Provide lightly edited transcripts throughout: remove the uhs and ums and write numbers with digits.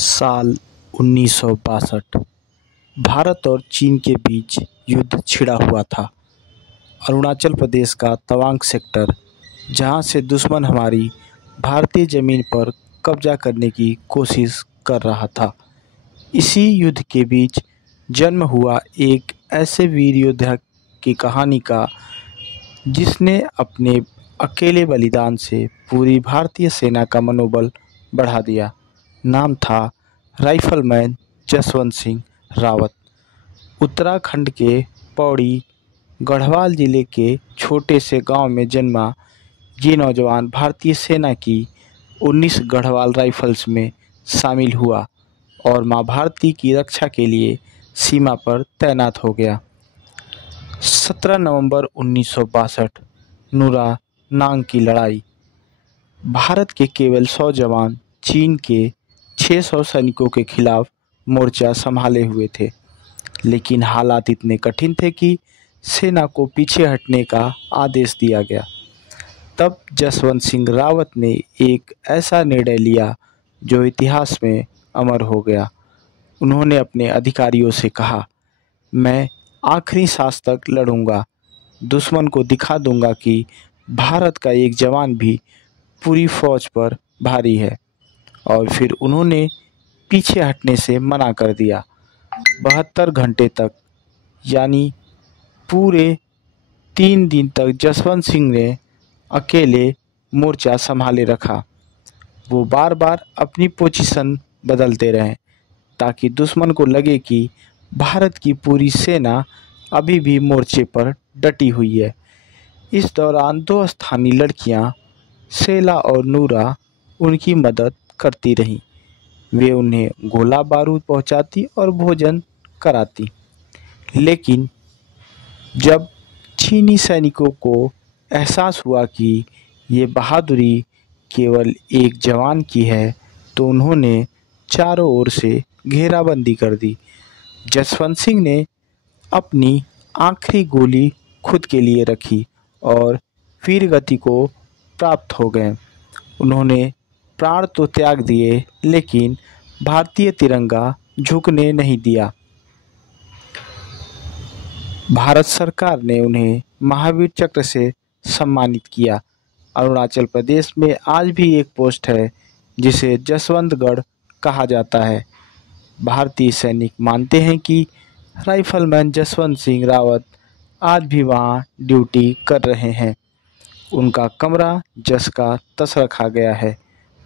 साल 1962 भारत और चीन के बीच युद्ध छिड़ा हुआ था। अरुणाचल प्रदेश का तवांग सेक्टर, जहां से दुश्मन हमारी भारतीय ज़मीन पर कब्जा करने की कोशिश कर रहा था। इसी युद्ध के बीच जन्म हुआ एक ऐसे वीर योद्धा की कहानी का, जिसने अपने अकेले बलिदान से पूरी भारतीय सेना का मनोबल बढ़ा दिया। नाम था राइफलमैन जसवंत सिंह रावत। उत्तराखंड के पौड़ी गढ़वाल जिले के छोटे से गांव में जन्मा ये नौजवान भारतीय सेना की 19 गढ़वाल राइफल्स में शामिल हुआ और मां भारती की रक्षा के लिए सीमा पर तैनात हो गया। 17 नवंबर 1962 नूरा नांग की लड़ाई। भारत के केवल 100 जवान चीन के 600 सैनिकों के खिलाफ मोर्चा संभाले हुए थे, लेकिन हालात इतने कठिन थे कि सेना को पीछे हटने का आदेश दिया गया। तब जसवंत सिंह रावत ने एक ऐसा निर्णय लिया जो इतिहास में अमर हो गया। उन्होंने अपने अधिकारियों से कहा, मैं आखिरी सांस तक लड़ूंगा, दुश्मन को दिखा दूंगा कि भारत का एक जवान भी पूरी फौज पर भारी है। और फिर उन्होंने पीछे हटने से मना कर दिया। 72 घंटे तक, यानी पूरे 3 दिन तक जसवंत सिंह ने अकेले मोर्चा संभाले रखा। वो बार बार अपनी पोजीशन बदलते रहे ताकि दुश्मन को लगे कि भारत की पूरी सेना अभी भी मोर्चे पर डटी हुई है। इस दौरान 2 स्थानीय लड़कियां, सेला और नूरा, उनकी मदद करती रहीं। वे उन्हें गोला बारूद पहुंचाती और भोजन कराती। लेकिन जब चीनी सैनिकों को एहसास हुआ कि ये बहादुरी केवल एक जवान की है, तो उन्होंने चारों ओर से घेराबंदी कर दी। जसवंत सिंह ने अपनी आखिरी गोली खुद के लिए रखी और वीर गति को प्राप्त हो गए। उन्होंने प्राण तो त्याग दिए, लेकिन भारतीय तिरंगा झुकने नहीं दिया। भारत सरकार ने उन्हें महावीर चक्र से सम्मानित किया। अरुणाचल प्रदेश में आज भी एक पोस्ट है जिसे जसवंतगढ़ कहा जाता है। भारतीय सैनिक मानते हैं कि राइफलमैन जसवंत सिंह रावत आज भी वहां ड्यूटी कर रहे हैं। उनका कमरा जस का तस रखा गया है।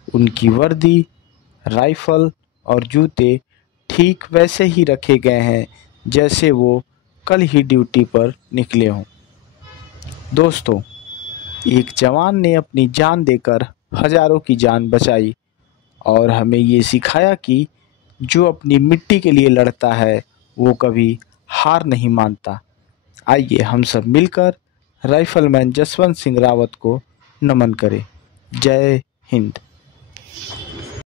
उनकी वर्दी, राइफल और जूते ठीक वैसे ही रखे गए हैं जैसे वो कल ही ड्यूटी पर निकले हों। दोस्तों, एक जवान ने अपनी जान देकर हजारों की जान बचाई और हमें ये सिखाया कि जो अपनी मिट्टी के लिए लड़ता है वो कभी हार नहीं मानता। आइए हम सब मिलकर राइफलमैन जसवंत सिंह रावत को नमन करें। जय हिंद।